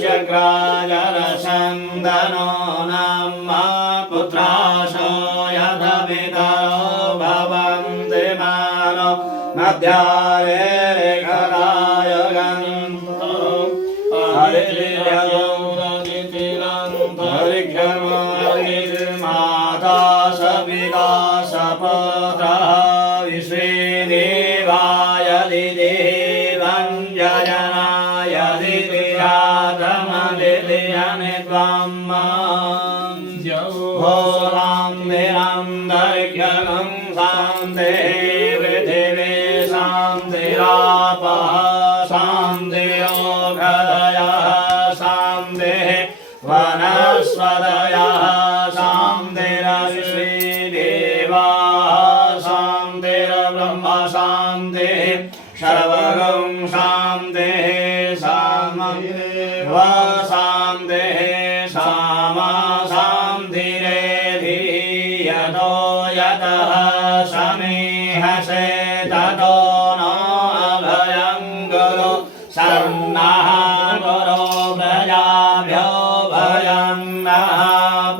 शक्राजरसन्दनो नाम पुत्राशो यथपितरो भवन्ति मानो नद्यारे रेखराय गन्तो हरिक्षमाता सपिता सपुत्रः विश्वे देवाय दिदेवं जजनाय दिदियातमदिदियनि त्वां घोरां विरं दर्घ्यगं शान्ते पृथिवी शान्तिरापः शान्तिरोषधयः शान्तिः वनस्पतयः शान्तिरश्वी देवाः शान्तिर्ब्रह्म शान्तिः सर्वगं शान्तिः सामदेव शान्तिः सामा शान्तिरेधि यतो यतः समीहसे ततो न अभयं गुरु शरणः गुरो प्रजाभ्यो भयं नः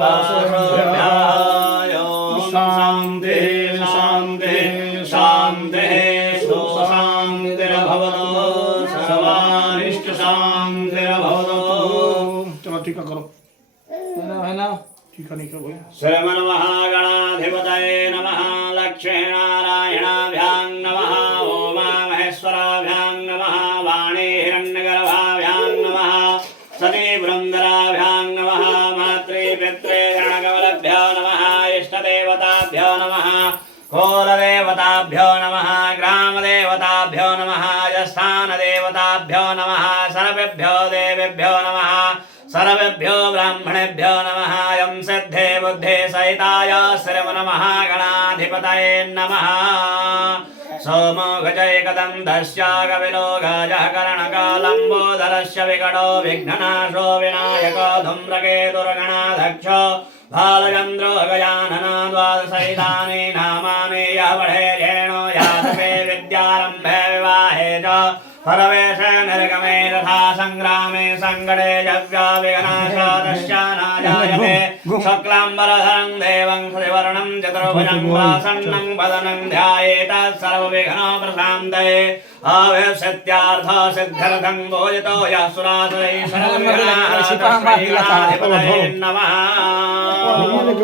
पशुभ्यो शान्तिः शान्तिः शान्तिः सुशान्तिर्भवतु सर्वानिष्ट शान्तिर्भवतु। चलो टीका करो है ना टीका नहीं करो श्रीमन्महागणाधिपतये नमः लक्ष्मीनारायणाभ्यां नमः उमामहेश्वराभ्यां नमः वाणी हिरण्यगर्भाभ्यां नमः सती बृन्दराभ्यां नमः मातृपितृ गणकवलभ्यो नमः इष्टदेवताभ्यो नमः कुलदेवताभ्यो नमः ग्रामदेवताभ्यो नमः स्थानदेवताभ्यो नमः सर्वेभ्यो देवेभ्यो नमः सर्वेभ्यो ब्राह्मणेभ्यो नमः यं सिद्धे बुद्धे सहिताय श्रीमन्महागणाधिपतये नमः सोमो गजैकदन्तस्य कपिलो गजः कर्णकालम्बोदरस्य विकटो विघ्ननाशो विनायको धूम्रकेतुर्गणाध्यक्षो भालचन्द्रो गजानना द्वादशैतानि नामानि यः पठेयेनो यातपे विद्यारम्भे विवाहे च परवेशे निर्गमे तथा संग्रामे संकटे जव्या विघ्नाशादस्य नाजायते शुक्लाम्बरधरं देवं श्रीवर्णं चतुर्भुजं प्रसन्नं वदनं ध्यायेत सर्वविघ्नोपशान्तये आवेशत्यार्थ सिद्ध्यर्थं पूजितो यः सुरासुरैः सर्वविघ्नहरः तस्मै गणाधिपतये नमः।